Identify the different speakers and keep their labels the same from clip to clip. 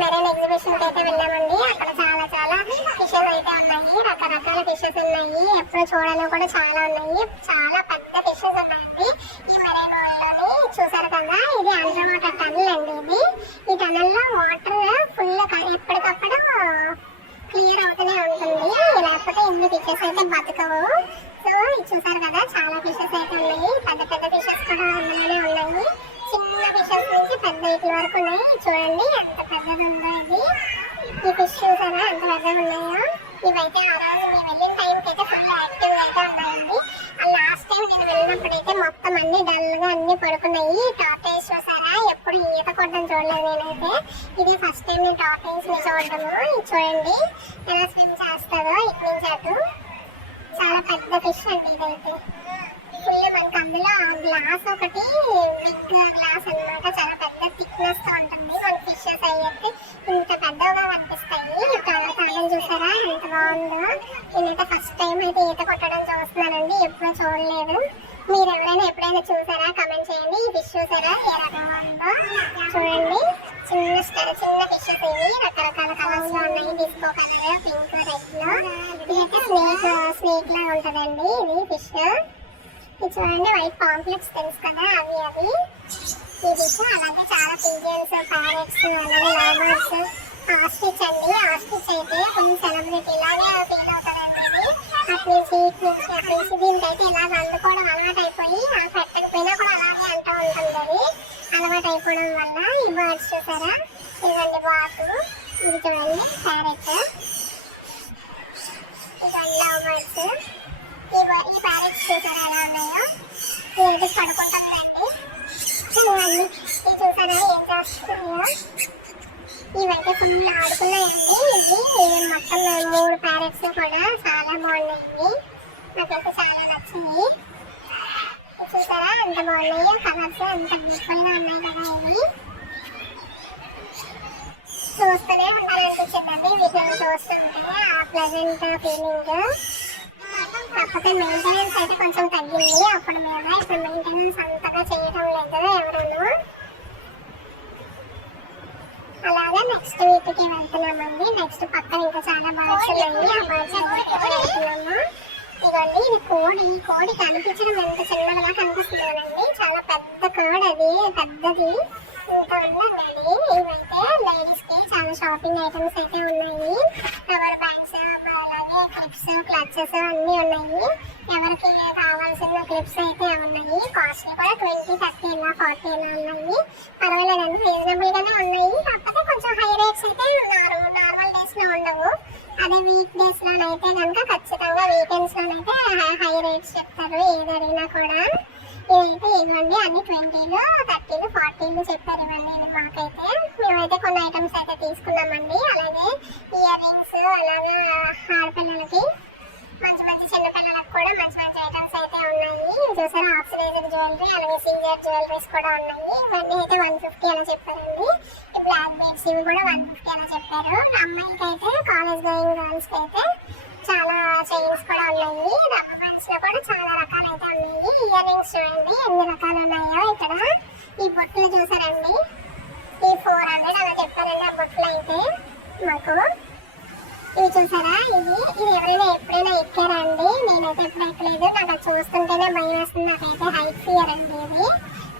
Speaker 1: Marine exhibition అయితే వెళ్ళామండి. అక్కడ చాలా చాలా ఫిషెస్ అయితే ఉన్నాయి. రకరకాల ఫిషెస్ ఉన్నాయి. ఎప్పుడు చూడని కూడా చాలా ఉన్నాయి. చాలా పెద్ద ఫిషెస్ ఉన్నాయండి. ఈ మెరైన్ వరల్డ్లోని చూసారు కదా ఇది అండర్ వాటర్ టనల్ అండి ఇది. ఈ టనల్లో వాటర్ ఫుల్ ఎప్పటికప్పుడు క్లియర్ అవుతూనే ఉంటుంది. లేకపోతే ఇందులో ఫిషెస్ అయితే బతకవు. సో చూసారు కదా చాలా ఫిషెస్ అయితే ఉన్నాయి. పెద్ద పెద్ద ఫిషెస్ కూడా అందులోనే ఉన్నాయి. చిన్న ఫిషెస్ నుంచి పెద్ద వీటి వరకు ఉన్నాయి. చూడండి ఎంత పెద్దది ఉందో ఇది ఈ ఫిష్ చూసారా? ఎంత పెద్దగా ఉన్నాయో? ఇవైతే ఆ రోజు మేము వెళ్ళిన టైంకి అయితే ఫుల్ యాక్టివ్ అయితే ఉన్నాయండి ఆ లాస్ట్ టైం నేను వెళ్ళినప్పుడైతే మొత్తం అన్ని డల్గా అన్ని పడుకున్నాయి. టాటేస్ చూసారా? ఎప్పుడు ఈత కొట్టడం చూడలేదు నేనైతే. ఇది ఫస్ట్ టైం నేను టాటేస్ని చూడడము. ఇది చూడండి. ఎలా స్విమ్ చేస్తారో ఇటు నుంచి అటు చాలా పెద్ద ఫిష్ అండి ఇదైతే. ఫుల్ మనకి అందులో గ్లాస్ ఒకటి బిగ్ గ్లాస్ అనమాట చాలా ఎంత నేనైతే ఫస్ట్ టైం అయితే ఈత కొట్టడం చూస్తున్నానండి. ఎప్పుడూ చూడలేదు. మీరు ఎవరైనా ఎప్పుడైనా చూసారా? కమెంట్ చేయండి. ఈ ఫిష్ చూసారా? ఏ రకంగా ఉందో చూడండి. చిన్న స్టార్ చిన్న ఫిషెస్ ఇవి రకరకాల కలర్స్లో ఉన్నాయి. డిస్కో కలర్ పింక్ రెడ్లో. ఇదైతే స్నేక్ స్నేక్ లా ఉంటదండి. ఇది ఫిష్ ఇది చూడండి వైట్ కాంప్లెక్స్ తెలుసు కదా? అవి అవి. ఈ ఫిష్ అలాగే చాలా పిజియన్స్ ప్యారెట్స్ అలాగే లాబర్స్ ఆస్టిచ్ అండి ఆస్టిచ్ అయితే కొంచెం సెలబ్రిటీ లాగే ఫీల్ అవుతారండి. అటు నుంచి ఇటు నుంచి అటు నుంచి అయితే ఇలా అందుకోవడం అలవాటు అయిపోయి ఆ పెట్టకపోయినా కూడా అలాగే అంటూ ఉంటుంది. అది అలవాటు అయిపోవడం వల్ల ఈ బర్డ్స్ చూసారా? ఇదండి బాకు ఇది చూడండి ప్యారెట్ ఇదండి లవ్ బర్డ్స్ ఈ బర్డ్ ఈ ప్యారెట్స్ చూసారా ఎలా ఉన్నాయో? ఇదైతే పడుకో ఇవన్నీ ఇది చూసారా ఏం చేస్తున్నాయో ఇవైతే ఫుల్ ఆడుకున్నాయండి ఇది మొత్తం మూడు ప్యారెట్స్ కూడా చాలా బాగున్నాయి నాకైతే చాలా నచ్చింది చూసారా ఎంత బాగున్నాయో కలర్స్ ఎంత బ్యూటిఫుల్ ఉన్నాయి కదా ఇవి చూస్తూనే ఉండాలనిపించిందండి వీటిని చూస్తుంటే ఆ ప్లెజెంట్ ఫీలింగ్ కాకపోతే మెయింటెనెన్స్ అయితే కొంచెం తగ్గింది అప్పుడు మీద ఇప్పుడు మెయింటెనెన్స్ అంతగా చేయడం. లేదు ఎవరు అలాగా నెక్స్ట్ వీక్కి వెళ్తున్నామండి. నెక్స్ట్ పక్కన ఇంకా చాలా బాక్స్ ఉన్నాయి. ఆ బాక్స్ వెళ్తున్నాము ఇదిగోండి ఇది కోడి. ఈ కోడి కనిపించడం ఎంత చిన్నగా కనిపిస్తుందండి చాలా పెద్ద కోడి అది పెద్దది. ఇంత ఉందండి ఇవైతే లేడీస్కి చాలా షాపింగ్ ఐటమ్స్ అయితే ఉన్నాయి. కవర్ బ్యాగ్స్ అలాగే క్లిప్స్ క్లచెస్ అన్ని ఉన్నాయి. ఎవరికి కావాల్సిన క్లిప్స్ అయితే ఉన్నాయి. కాస్ట్లీ కూడా ట్వంటీ థర్టీ ఇలా ఫార్టీ ఇలా ఉన్నాయి. పర్వాలేదండి రీజనబుల్ గానే ఉన్నాయి. రేట్స్ అయితే ఉన్నారు నార్మల్ డేస్లో ఉండవు. అదే వీక్ డేస్ లోనైతే కనుక ఖచ్చితంగా వీకెండ్స్ లోనైతే హై రేట్స్ చెప్తారు. ఏదైనా కూడా ఇదైతే ఇవ్వండి అన్ని ట్వంటీలు థర్టీలు ఫార్టీలు చెప్పారు ఇవ్వండి ఇది మాకైతే. మేమైతే కొన్ని ఐటమ్స్ అయితే తీసుకున్నామండి. అలాగే ఇయర్ రింగ్స్ అలాగే ఆడపిల్లలకి మంచి మంచి చిన్న పిల్లలకు కూడా మంచి మంచి ఐటమ్స్ అయితే ఉన్నాయి. చూసారా ఆక్సిడైజర్ జ్యువెలరీ అలాగే సింగర్ జ్యువెలరీస్ కూడా ఉన్నాయి. ఇవన్నీ అయితే వన్ ఫిఫ్టీ అలా చెప్పారండి. బ్లాక్ బీడ్స్ ఇవి కూడా వన్ ఫిఫ్టీ అని చెప్పారు. అమ్మాయికి అయితే కాలేజ్ గోయింగ్ గర్ల్స్ అయితే చాలా చైన్స్ కూడా ఉన్నాయి. రబ్బర్ బ్యాండ్స్లో కూడా చాలా రకాలు అయితే ఉన్నాయి. ఇయర్ రింగ్స్ చూడండి ఎన్ని రకాలు ఉన్నాయో ఇక్కడ. ఈ బొట్లు చూసారండి. ఈ ఫోర్ హండ్రెడ్ అలా చెప్పారండి ఆ బొట్లు అయితే మాకు ఇవి చూసారా? ఇది ఇది ఎవరైనా ఎప్పుడైనా ఎక్కారా అండి? నేనైతే ఎప్పుడు ఎక్కలేదు. నాకు చూస్తుంటేనే భయం వస్తుంది. నాకైతే హైట్ ఫియర్ అండి ఇది.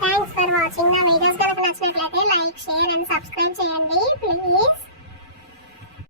Speaker 1: థ్యాంక్స్ ఫర్ వాచింగ్ నా వీడియోస్ కనుక నచ్చినట్లయితే లైక్ షేర్ అండ్ సబ్స్క్రైబ్ చేయండి. ప్లీజ్